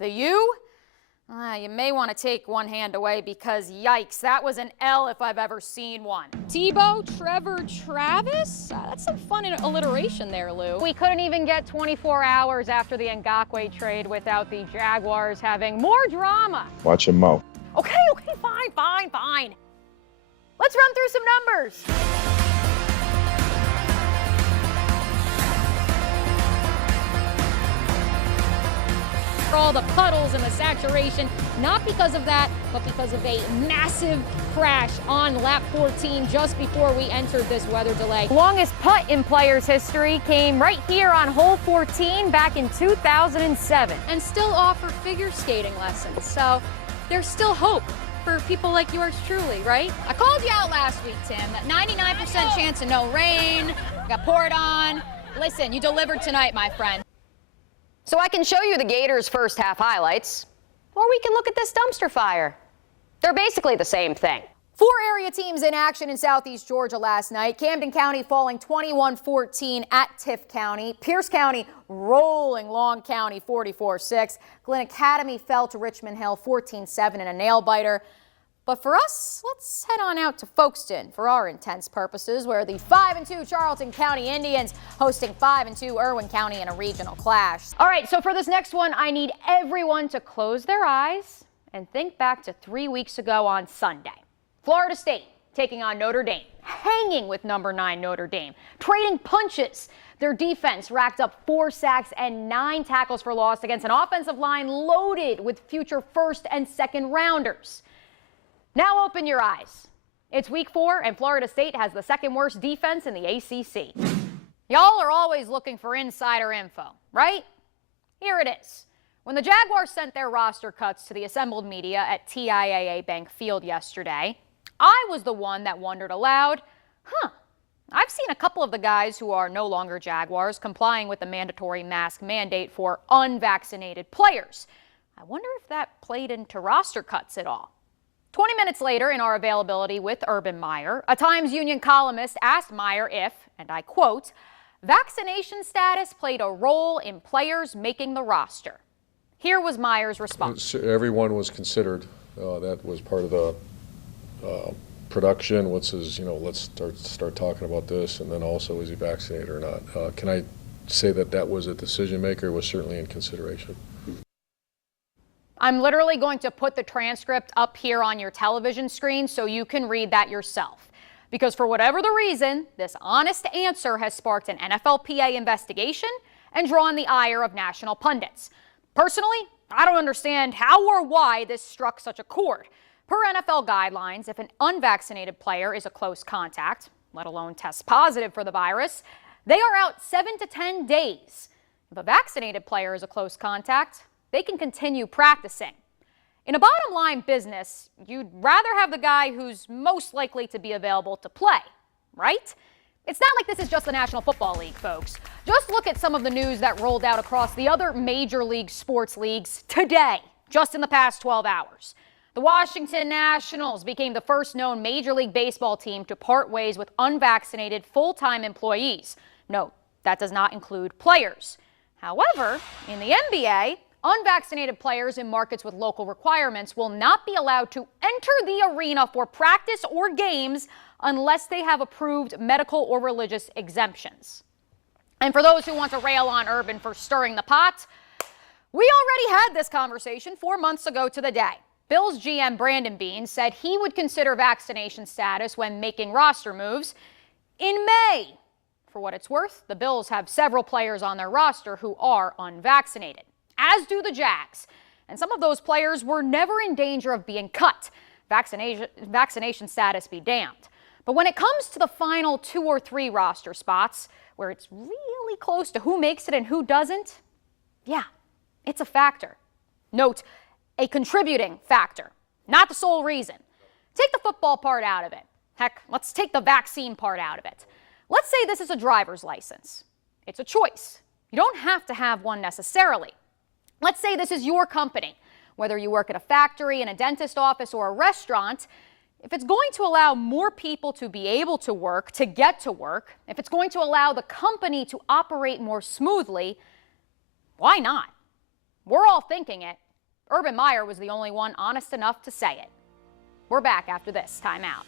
The U? You may want to take one hand away because, yikes, that was an L if I've ever seen one. Tebow, Trevor, Travis? That's some fun alliteration there, Lou. We couldn't even get 24 hours after the Ngakoue trade without the Jaguars having more drama. Watch your mouth. Okay, fine. Let's run through some numbers. All the puddles and the saturation, not because of that, but because of a massive crash on lap 14 just before we entered this weather delay. The longest putt in Players history came right here on hole 14 back in 2007 and still offer figure skating lessons. So there's still hope for people like yours truly, right? I called you out last week, Tim. That 99% chance of no rain, got poured on. Listen, you delivered tonight, my friend. So I can show you the Gators' first half highlights, or we can look at this dumpster fire. They're basically the same thing. 4 area teams in action in Southeast Georgia last night. Camden County falling 21-14 at Tift County. Pierce County rolling Long County 44-6. Glen Academy fell to Richmond Hill 14-7 in a nail-biter. But for us, let's head on out to Folkestone for our intents purposes, where the 5-2 Charlton County Indians hosting 5-2 Irwin County in a regional clash. All right, so for this next one, I need everyone to close their eyes and think back to 3 weeks ago on Sunday. Florida State taking on Notre Dame, hanging with number 9 Notre Dame, trading punches. Their defense racked up 4 sacks and 9 tackles for loss against an offensive line loaded with future first and second rounders. Now open your eyes. It's week 4 and Florida State has the second worst defense in the ACC. Y'all are always looking for insider info, right? Here it is. When the Jaguars sent their roster cuts to the assembled media at TIAA Bank Field yesterday, I was the one that wondered aloud, I've seen a couple of the guys who are no longer Jaguars complying with the mandatory mask mandate for unvaccinated players. I wonder if that played into roster cuts at all. 20 minutes later, in our availability with Urban Meyer, a Times Union columnist asked Meyer if, and I quote, vaccination status played a role in players making the roster. Here was Meyer's response. Everyone was considered. That was part of the production. What's his, let's start talking about this, and then also is he vaccinated or not? Can I say that was a decision maker? It was certainly in consideration. I'm literally going to put the transcript up here on your television screen so you can read that yourself. Because for whatever the reason, this honest answer has sparked an NFLPA investigation and drawn the ire of national pundits. Personally, I don't understand how or why this struck such a chord. Per NFL guidelines, if an unvaccinated player is a close contact, let alone tests positive for the virus, they are out 7 to 10 days. If a vaccinated player is a close contact, they can continue practicing. In a bottom line business, you'd rather have the guy who's most likely to be available to play, right? It's not like this is just the National Football League, folks. Just look at some of the news that rolled out across the other major league sports leagues today, just in the past 12 hours. The Washington Nationals became the first known Major League Baseball team to part ways with unvaccinated full-time employees. Note, that does not include players. However, in the NBA, unvaccinated players in markets with local requirements will not be allowed to enter the arena for practice or games unless they have approved medical or religious exemptions. And for those who want to rail on Urban for stirring the pot, we already had this conversation 4 months ago to the day. Bills GM Brandon Beane said he would consider vaccination status when making roster moves in May. For what it's worth, the Bills have several players on their roster who are unvaccinated, as do the Jags. And some of those players were never in danger of being cut. Vaccination status be damned. But when it comes to the final 2 or 3 roster spots, where it's really close to who makes it and who doesn't, yeah, it's a factor. Note, a contributing factor, not the sole reason. Take the football part out of it. Heck, let's take the vaccine part out of it. Let's say this is a driver's license. It's a choice. You don't have to have one necessarily. Let's say this is your company. Whether you work at a factory, in a dentist office, or a restaurant, if it's going to allow more people to be able to work, to get to work, if it's going to allow the company to operate more smoothly, why not? We're all thinking it. Urban Meyer was the only one honest enough to say it. We're back after this timeout.